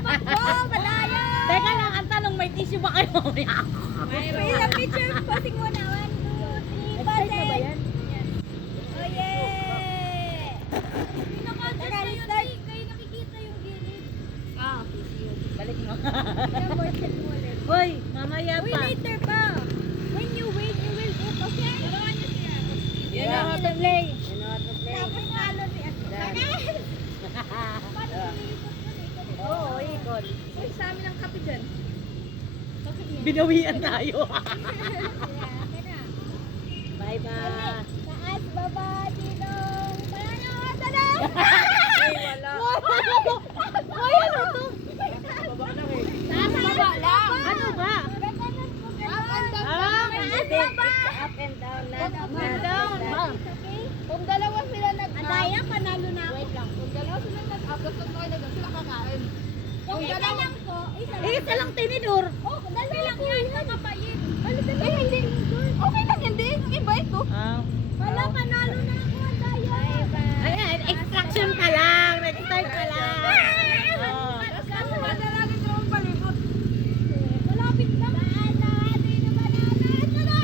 tumakbo, madaya. Teka lang, ang tanong, may tissue ba kayo mamaya ako? Mayroon. Picture, posing muna. 1, 2, 3, Excited na ba yan? Oh, yeah! Pinaka-adjust na yun, kayo nakikita yung gilid. Ah, balik mo. Yung boyfriend mo ulit. Hoy, mamaya Uy, pa. later pa. When you wait, you will book, okay? Dalawa niya siya. You know how to play. You know how to play. Tapos talo si Yan. Paano nililikot mo? Ikot mo. Oo, ikot. Uy, sa amin ang kape dyan. Binawian tayo. Kaya, Bye-bye. taas, baba, dinong. Panalo, tala! Ay, wala. Ay, ano to? Taas, baba lang. Ano ba? Up and down. Ah, Taas, hindi. baba. Up and down na. Up and down. Okay? Kung dalawa sila Andaya, panalo na ako. Wait lang. Kung dalawa sila nag-up, gusto ko na sila kakain. Kung isa lang po, isa lang. Isa lang tinidor. Oh, dalawa lang yan. Kakapait. Eh, hindi. Okay lang yan. Hindi. Yung iba ito. Ah. Wala, panalo na ako, Andaya. Ayan, extraction pa lang. Nag-start pa lang. Oh. Kaso madalagin ko ang palibot. Malapit lang. Banana, sino banana? Ito na!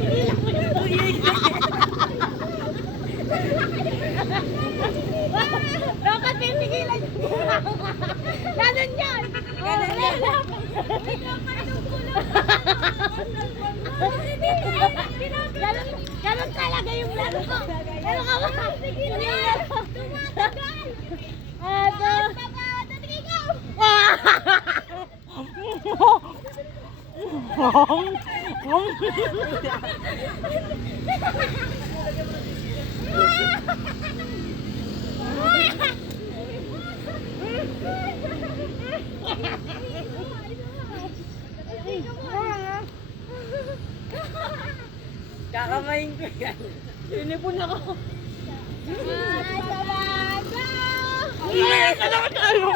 Pinilang mo yung tuyig. Dapat pipigilan yung ganun yan. Ganun yan. Ganun talaga yung laro ko. Ganun ka ba? Tumatagal! Ano? Baba, tatigay ka! Kakamayin ko yan. Inipon ako. Salamat tayo.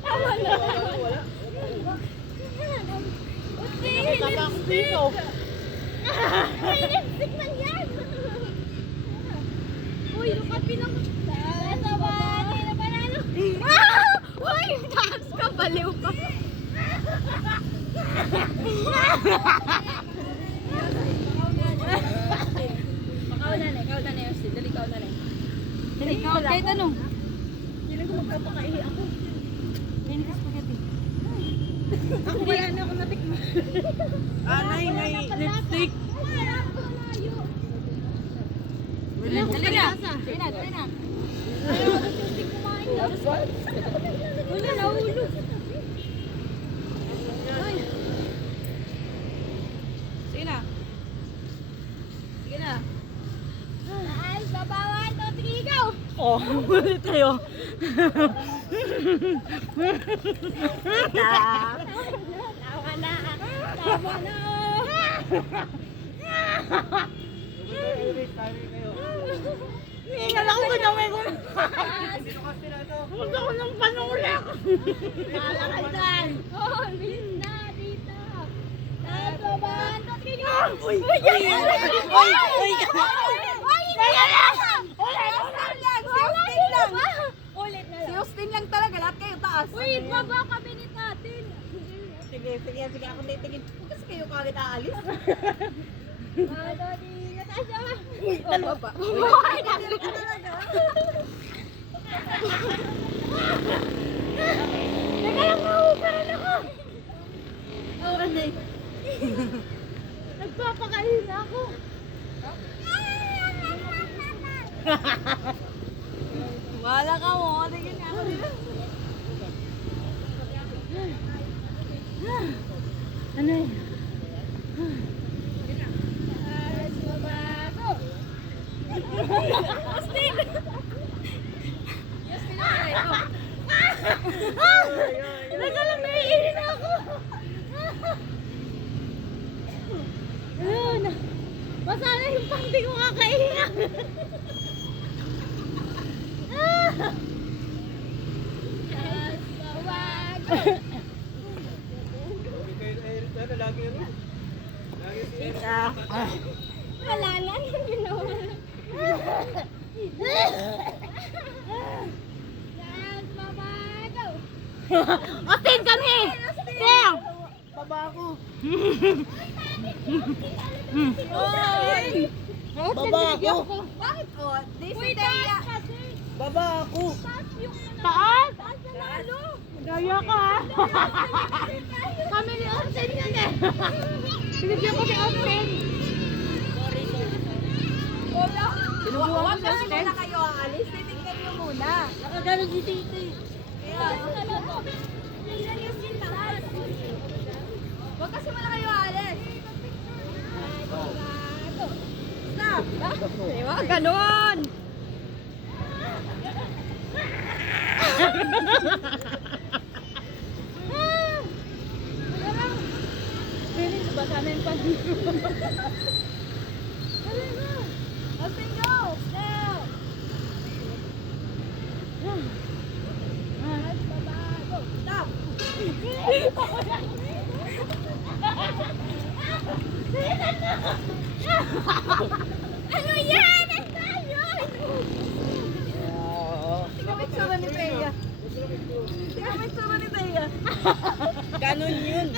Tama na. Nakakaba ako dito. May lipstick man yan. Uy, lukat pinang... Nasa ba? Hindi na panalo. Uy, taas ka, baliw ka. Ikaw na yun. Dali, ikaw na yun. Hindi ko lang. Kahit anong. Hindi ko magpapakaihi ako. Hindi ka spaghetti. Ako wala na ako natikman. Anay, may lipstick. Wala ko layo. Dali na. Dali na. Ayaw, lipstick kumain ka. Wala, nahulog. Ay. Sige na. Sige na. Taas, babawan, to, tigigaw. Oh, ulit tayo. Tama na. Tama na. Hingal ako ganawin ko. Gusto ko ng panulak. Malakasan. Oh, bilis na dito. Taas, babawan, to, tigigaw. Uy! Uy! Ulit na lang. Si Austin lang talaga, lahat kayo taas. Uy, baba kami ni Tatin. Sige, ako titigil. Kasi kayo kagad aalis. Ano di Natasha? Uy, dalawa Baba. Uy, nasa ka talaga. Teka lang, nauuparan ako. Oh, ano eh. Nagpapakain ako. Wala ka mo. Tingin nga ako dito. Ano eh? Austin! Austin na ito. Teka lang, naiirin ako. Ayun. Masana yung pang di ko kakainga. Tita. Wala na, anong ginawa? Yes, Mama, go! Austin, come here! Sam! Baba ako. Oy! Baba ako. Bakit po? This is Teya. Baba ako. Taas? Ano? Gaya ka ha? Kami ni Austin yan eh. Binigyan ko si Austin. Wala. Sinubukan ko si Kasi Austin. muna kayo aalis. Titignan nyo muna. Nakagano si Titi. Huwag kasi muna kayo aalis. Stop! Diba? Ganon! Feeling ko ba sana yung pag Austin, go! Now! Stop! Ano yan? Ang tayo! Tingnan mo yung tsura ni Teya. Tingnan mo yung tsura ni Teya. Ganon yun.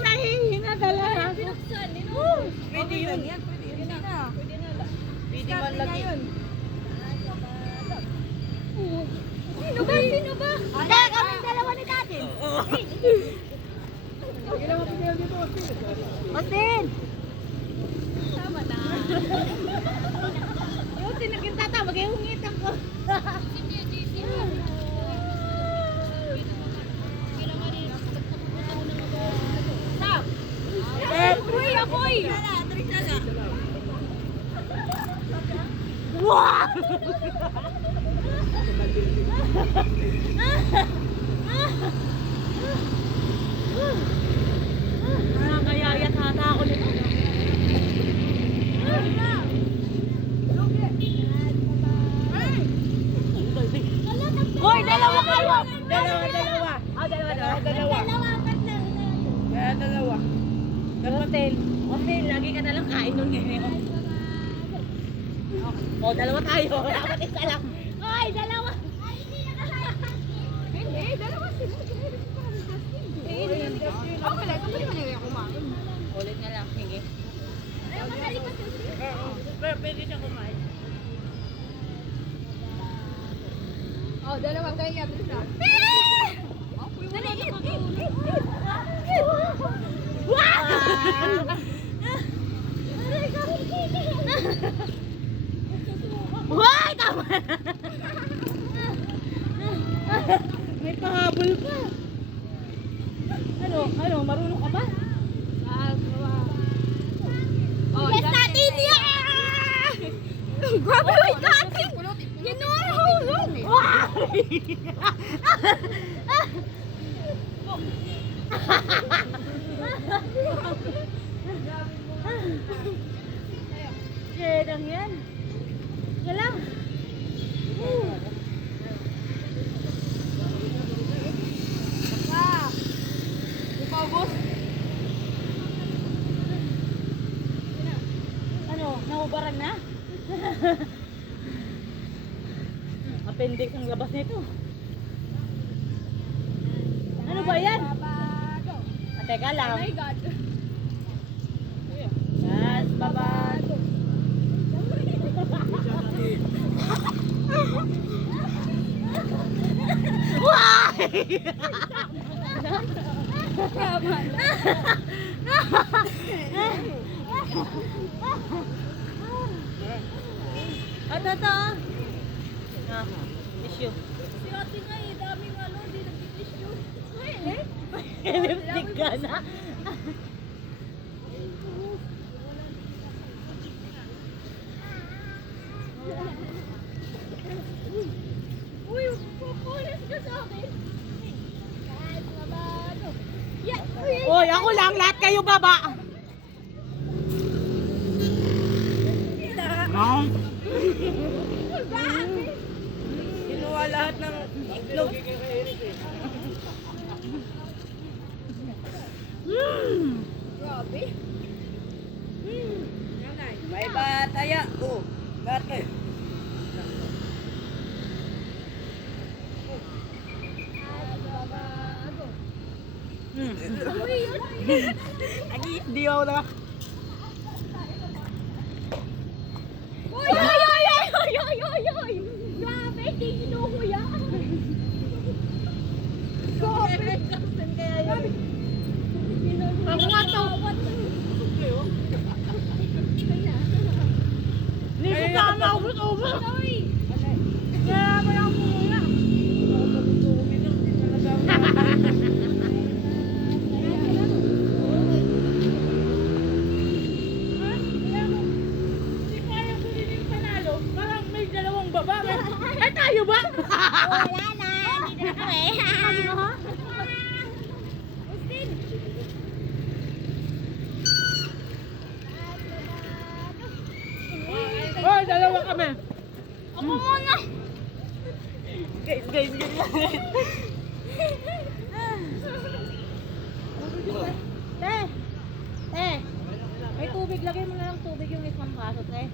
Nahihina talaga. Pwede yun. Pwede na. Pwede man lagi. Sino ba? Sino ba? Hindi, kami dalawa ni Tati. Austin! Tama na. Yung tinagin tatawag ay hungitan ko. Stop! Apoy! Apoy! Wow! Nakakayayat hata ako nito. Hoy, dalawa kayo! Dalawa. Dalawa. Kaya dalawa. Hostel. Hostel, lagi ka nalang kain nun ngayon. O, dalawa tayo. Dapat isa lang. Hoy, dalawa. Hindi, dalawa sila. Okay lang, ito pa rin kumain. Ulit na lang, sige. Ayaw, madali kasi. Pero pwede siya kumain. Oh, dalawang kaya bisa. Dali, eat. Hoy, tama na. May pahabol pa. Ano, marunong ka ba? Oh, yes, Tati! Yeah! Grabe, may Tati! Ginurahulog! Jedang yan. Yan lang. Ipabos! Ano, naubaran na? Appendix ang labas nito. Ano ba yan? Teka lang. Oh my God! Yes, babago. Why? Ito. Tissue. Si ate nga eh, daming ano, di nag-tissue. Lipstick ka na. Uy, pupulis ka sa akin. Yes, mabago. Yes, Hoy, ako lang. Lahat kayo baba. Kinuha lahat ng itlog. Grabe. Oo. Lahat kayo. Di ako na. Uy, uy, uy, uy, uy, uy, uy, uy. Grabe, hindi kinukuya. Grabe. Ako nga to. Nito na ako naubos-ubos. Uy. Kaya mo lang muna. Hindi kaya ko din yung panalo. Parang may dalawang baba. Ay, tayo ba? Wala na. Hindi na kami. Justin. Oh, dalawa kami. Ako muna. Guys. May tubig. Lagay mo na lang tubig yung isang kaso, te.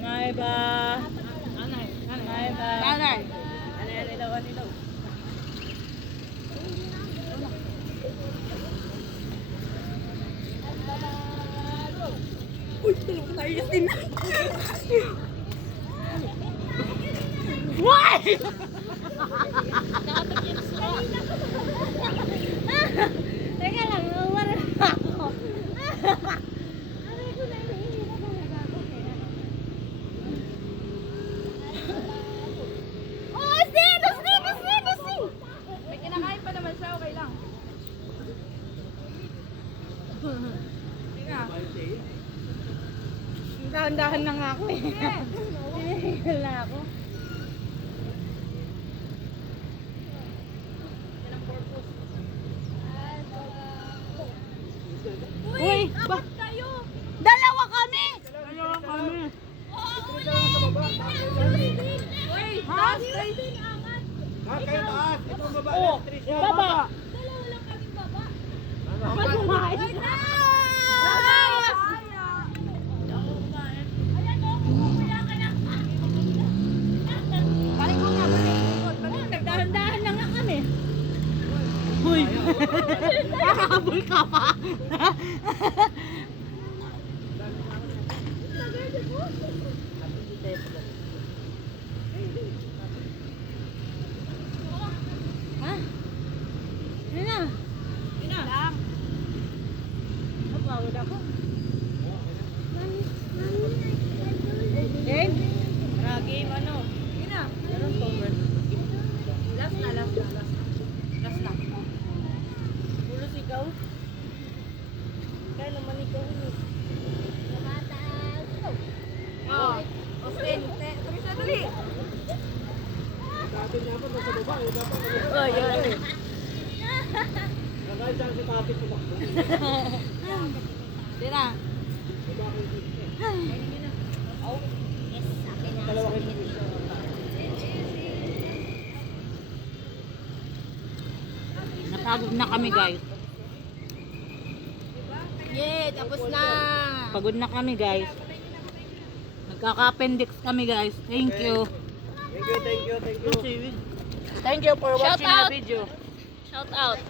Ay ba? Ay ba? Ay ba? Anay. Anilaw. Uy, tulungan tayo, Justin. Why? Teka lang, wala na ako. Oh, Justin. May kinakain pa naman siya, okay lang. Dahan-dahan na nga ako eh. Hinihigil na ako. Uy, bakit kayo? Dalawa kami. Dalawa kami. Uy, Justin, angat. Kayo taas. Ito ang baba. Oh, baba. Dalawa lang kaming baba. Ba't kumain? Nice! Ayan o, kumukuya ka na. Balik mo nga, balik. Nagdahan-dahan na nga kami. Uy! Nakahabol ka pa! Ha? Ano na? Napawad ako. Game? Ragi, ano? Last na. Pulos ikaw? Kaya naman ikaw. Mataas. Oh, Austin, tuloy sa dali. Dati niya pa nasa baba. Dapat Oh, yan. nagay siya si Papi tumakbo. Tira. Dalawa kayo. Napagod na kami guys. Yeah, tapos na. Pagod na kami guys. Nagkaka-appendix kami guys. Thank you. Thank you. Thank you for Shout watching out. the video. Shout out. Out.